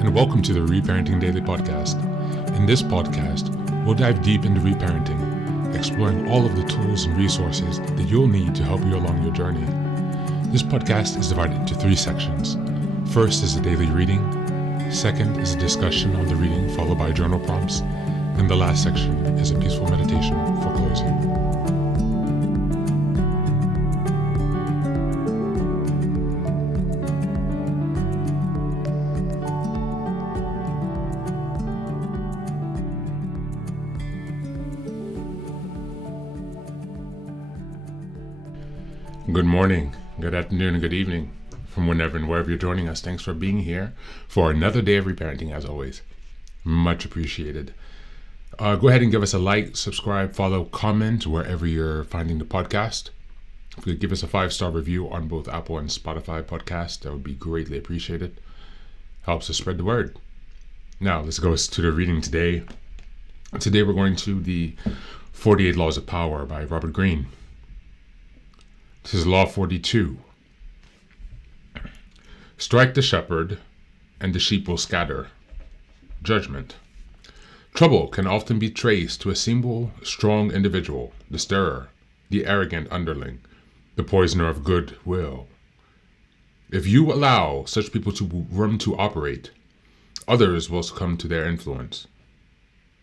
and welcome to the Reparenting Daily podcast. In this podcast, we'll dive deep into reparenting, exploring all of the tools and resources that you'll need to help you along your journey. This podcast is divided into 3 sections. First is a daily reading, second is a discussion on the reading followed by journal prompts, and the last section is a peaceful meditation for closing. Good morning, good afternoon, and good evening from whenever and wherever you're joining us. Thanks for being here for another day of reparenting, as always. Much appreciated. Go ahead and give us a like, subscribe, follow, comment wherever you're finding the podcast. If you could give us a 5-star review on both Apple and Spotify podcasts, that would be greatly appreciated. Helps us spread the word. Now, let's go to the reading today. Today we're going to the 48 Laws of Power by Robert Greene. This is Law 42. Strike the shepherd, and the sheep will scatter. Judgment. Trouble can often be traced to a single, strong individual, the stirrer, the arrogant underling, the poisoner of good will. If you allow such people room to operate, others will succumb to their influence.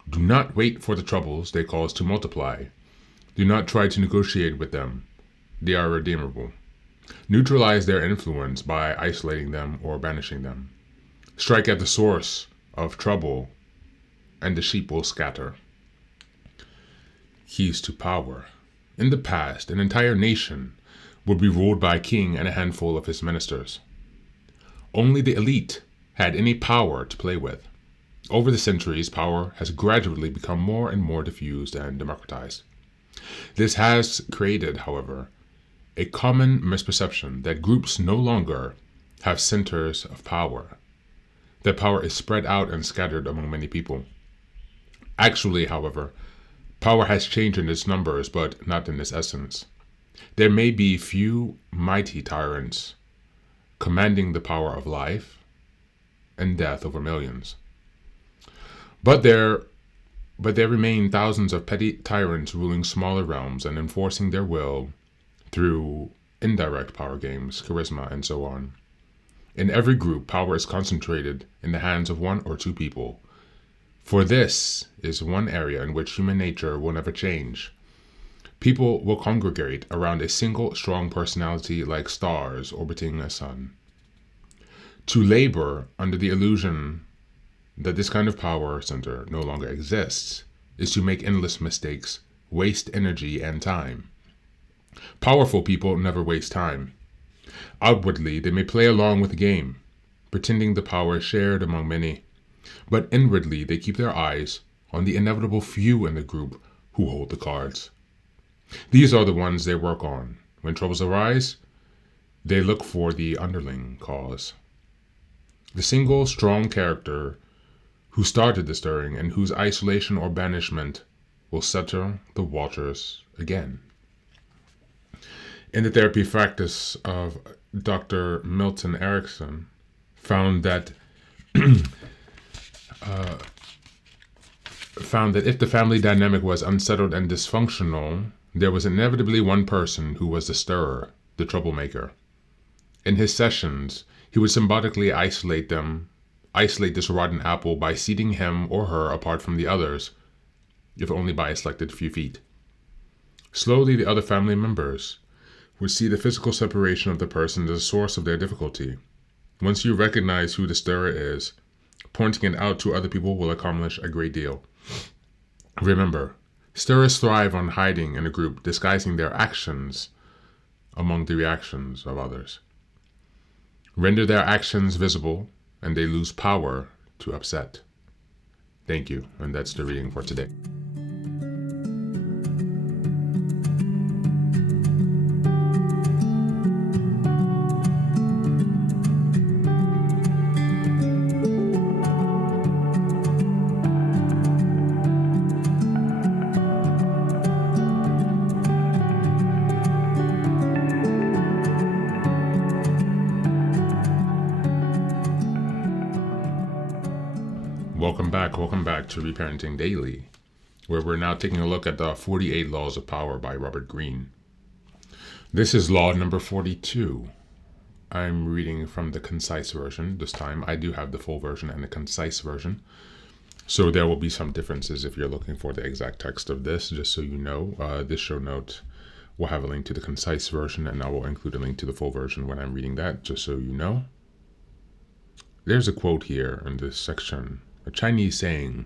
Do not wait for the troubles they cause to multiply. Do not try to negotiate with them. They are irredeemable. Neutralize their influence by isolating them or banishing them. Strike at the source of trouble, and the sheep will scatter. Keys to power. In the past, an entire nation would be ruled by a king and a handful of his ministers. Only the elite had any power to play with. Over the centuries, power has gradually become more and more diffused and democratized. This has created, however, a common misperception that groups no longer have centers of power, that power is spread out and scattered among many people. Actually, however, power has changed in its numbers, but not in its essence. There may be few mighty tyrants commanding the power of life and death over millions. But there remain thousands of petty tyrants ruling smaller realms and enforcing their will through indirect power games, charisma, and so on. In every group, power is concentrated in the hands of 1 or 2 people. For this is one area in which human nature will never change. People will congregate around a single strong personality like stars orbiting a sun. To labor under the illusion that this kind of power center no longer exists is to make endless mistakes, waste energy and time. Powerful people never waste time. Outwardly, they may play along with the game, pretending the power is shared among many, but inwardly they keep their eyes on the inevitable few in the group who hold the cards. These are the ones they work on. When troubles arise, they look for the underlying cause. The single strong character who started the stirring and whose isolation or banishment will settle the waters again. In the therapy practice of Dr. Milton Erickson, found that if the family dynamic was unsettled and dysfunctional, there was inevitably one person who was the stirrer, the troublemaker. In his sessions, he would symbolically isolate this rotten apple by seating him or her apart from the others, if only by a selected few feet. Slowly, the other family members would see the physical separation of the person as a source of their difficulty. Once you recognize who the stirrer is, pointing it out to other people will accomplish a great deal. Remember, stirrers thrive on hiding in a group, disguising their actions among the reactions of others. Render their actions visible, and they lose power to upset. Thank you, and that's the reading for today. Welcome back to Reparenting Daily, where we're now taking a look at the 48 Laws of Power by Robert Greene. This is law number 42. I'm reading from the concise version this time. I do have the full version and the concise version, so there will be some differences if you're looking for the exact text of this, just so you know. This show note will have a link to the concise version, and I will include a link to the full version when I'm reading that, just so you know. There's a quote here in this section, a Chinese saying,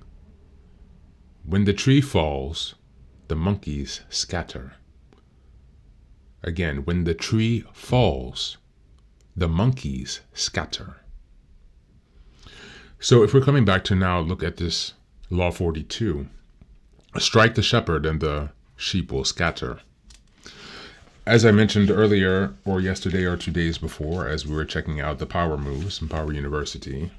"When the tree falls, the monkeys scatter." Again, when the tree falls, the monkeys scatter. So if we're coming back to now look at this Law 42, strike the shepherd and the sheep will scatter. As I mentioned earlier, or yesterday or 2 days before, as we were checking out the power moves in Power University,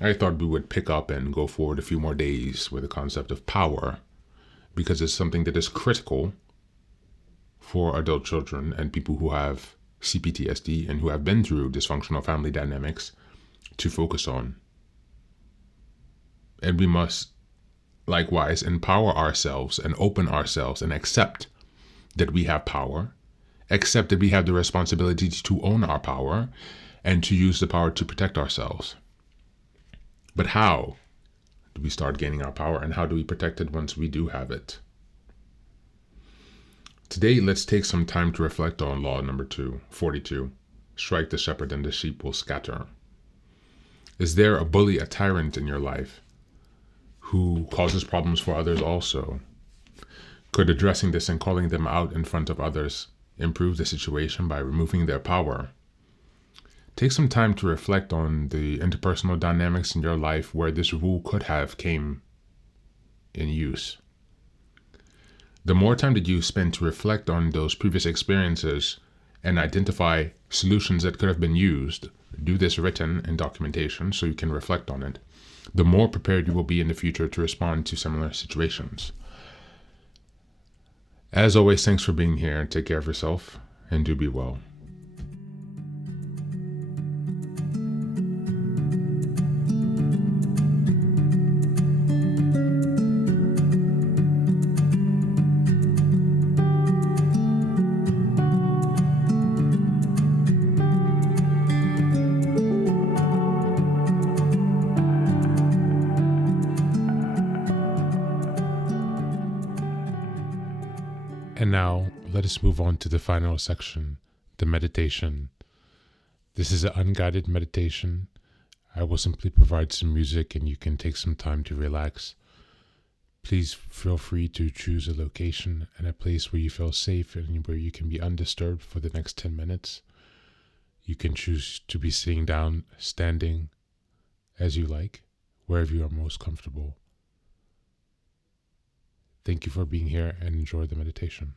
I thought we would pick up and go forward a few more days with the concept of power, because it's something that is critical for adult children and people who have CPTSD and who have been through dysfunctional family dynamics to focus on. And we must likewise empower ourselves and open ourselves and accept that we have power, accept that we have the responsibility to own our power and to use the power to protect ourselves. But how do we start gaining our power, and how do we protect it once we do have it? Today, let's take some time to reflect on law number 42. Strike the shepherd and the sheep will scatter. Is there a bully, a tyrant in your life who causes problems for others also? Could addressing this and calling them out in front of others improve the situation by removing their power? Take some time to reflect on the interpersonal dynamics in your life where this rule could have came in use. The more time that you spend to reflect on those previous experiences and identify solutions that could have been used, do this written in documentation so you can reflect on it, the more prepared you will be in the future to respond to similar situations. As always, thanks for being here. Take care of yourself and do be well. And now, let us move on to the final section, the meditation. This is an unguided meditation. I will simply provide some music and you can take some time to relax. Please feel free to choose a location and a place where you feel safe and where you can be undisturbed for the next 10 minutes. You can choose to be sitting down, standing, as you like, wherever you are most comfortable. Thank you for being here and enjoy the meditation.